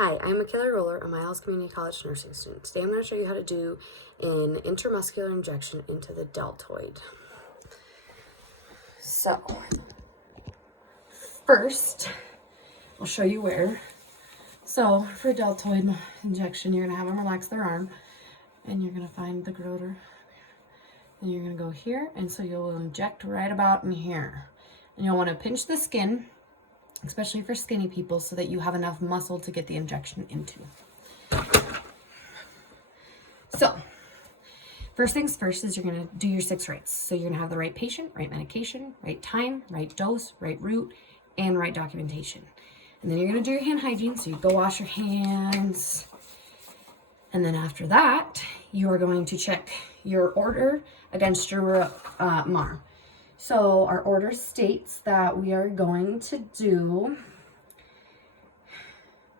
Hi, I'm Michaela Roller, a Miles Community College nursing student. Today I'm going to show you how to do an intramuscular injection into the deltoid. So, first, I'll show you where. So, for a deltoid injection, you're going to have them relax their arm, and you're going to find the groder. And you're going to go here, and so you'll inject right about in here. And you'll want to pinch the skin, especially for skinny people, so that you have enough muscle to get the injection into. So, first things first is you're going to do your 6 rights. So you're going to have the right patient, right medication, right time, right dose, right route, and right documentation. And then you're going to do your hand hygiene. So you go wash your hands. And then after that, you are going to check your order against your MAR. So our order states that we are going to do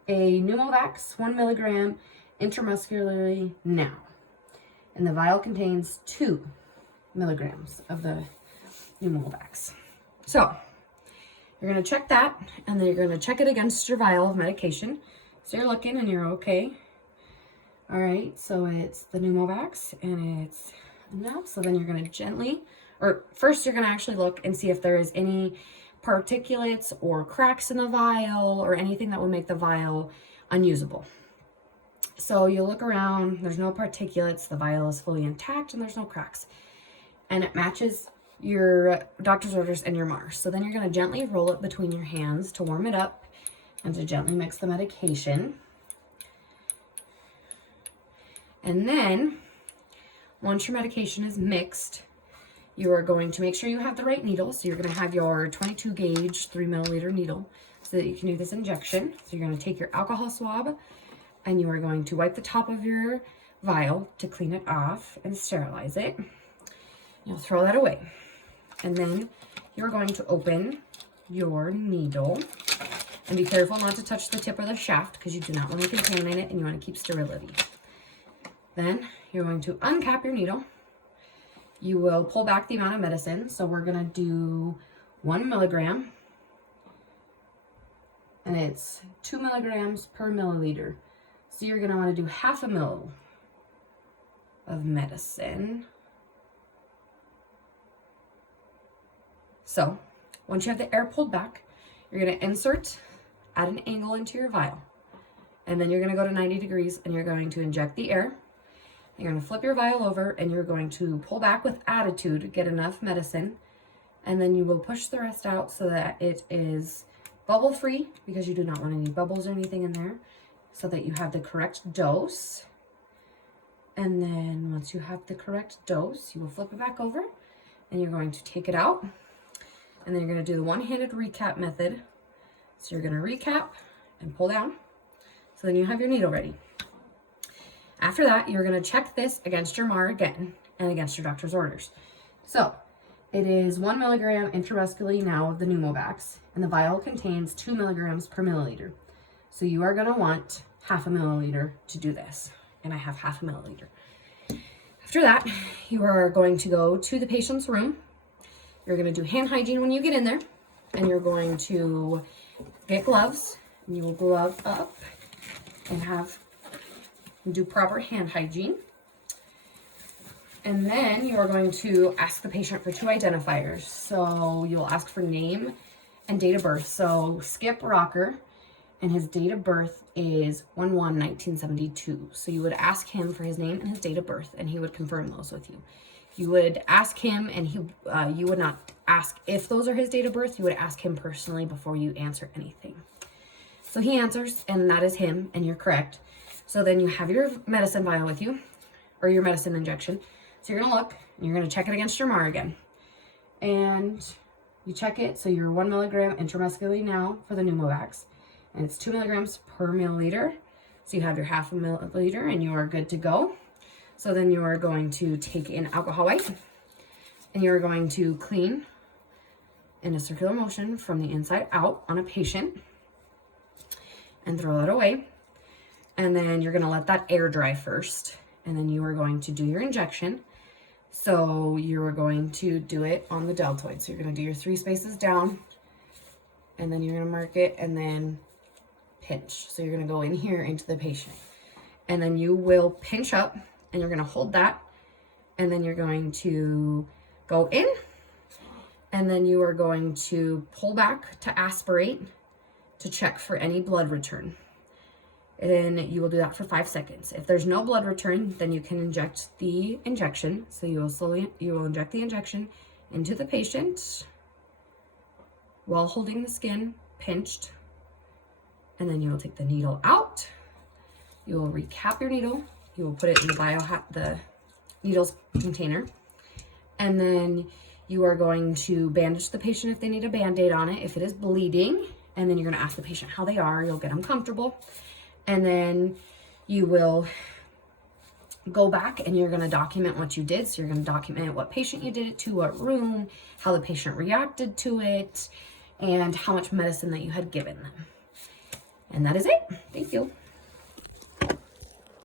a Pneumovax 1 milligram intramuscularly now. And the vial contains 2 milligrams of the Pneumovax. So you're going to check that, and then you're going to check it against your vial of medication. So you're looking and you're okay. All right, so it's the Pneumovax and it's enough. So then you're going to gently, or first you're going to actually look and see if there is any particulates or cracks in the vial or anything that would make the vial unusable. So you look around, there's no particulates, the vial is fully intact, and there's no cracks. And it matches your doctor's orders and your MAR. So then you're going to gently roll it between your hands to warm it up and to gently mix the medication. And then, once your medication is mixed, you are going to make sure you have the right needle. So you're going to have your 22 gauge 3 milliliter needle so that you can do this injection. So you're going to take your alcohol swab and you are going to wipe the top of your vial to clean it off and sterilize it. You'll throw that away. And then you're going to open your needle and be careful not to touch the tip or the shaft because you do not want to contaminate it and you want to keep sterility. Then you're going to uncap your needle. You will pull back the amount of medicine. So we're going to do 1 milligram. And it's 2 milligrams per milliliter. So you're going to want to do half a mil of medicine. So once you have the air pulled back, you're going to insert at an angle into your vial. And then you're going to go to 90 degrees and you're going to inject the air. You're going to flip your vial over and you're going to pull back with attitude to get enough medicine. And then you will push the rest out so that it is bubble free because you do not want any bubbles or anything in there, so that you have the correct dose. And then once you have the correct dose, you will flip it back over and you're going to take it out. And then you're going to do the one-handed recap method. So you're going to recap and pull down. So then you have your needle ready. After that, you're going to check this against your MAR again and against your doctor's orders. So it is 1 milligram intramuscularly now of the Pneumovax, and the vial contains 2 milligrams per milliliter. So you are going to want half a milliliter to do this, and I have half a milliliter. After that, you are going to go to the patient's room. You're going to do hand hygiene when you get in there, and you're going to get gloves, and you will glove up and do proper hand hygiene. And then you are going to ask the patient for 2 identifiers. So you'll ask for name and date of birth. So Skip Rocker, and his date of birth is 1/1/1972. So you would ask him for his name and his date of birth, and he would confirm those with you. You would ask him, and you would not ask if those are his date of birth. You would ask him personally before you answer anything. So he answers, and that is him, and you're correct. So then you have your medicine vial with you, or your medicine injection. So you're going to look, and you're going to check it against your MAR again. And you check it, so you're 1 milligram intramuscularly now for the Pneumovax. And it's 2 milligrams per milliliter. So you have your half a milliliter, and you are good to go. So then you are going to take an alcohol wipe, and you are going to clean in a circular motion from the inside out on a patient, and throw that away. And then you're going to let that air dry first. And then you are going to do your injection. So you are going to do it on the deltoid. So you're going to do your 3 spaces down. And then you're going to mark it and then pinch. So you're going to go in here into the patient. And then you will pinch up and you're going to hold that. And then you're going to go in. And then you are going to pull back to aspirate to check for any blood return. And you will do that for 5 seconds. If there's no blood return, then you can inject the injection. So you will inject the injection into the patient while holding the skin pinched. And then you will take the needle out. You will recap your needle. You will put it in the needles container. And then you are going to bandage the patient if they need a Band-Aid on it, if it is bleeding. And then you're going to ask the patient how they are. You'll get them comfortable. And then you will go back and you're going to document what you did. So you're going to document what patient you did it to, what room, how the patient reacted to it, and how much medicine that you had given them. And that is it. Thank you.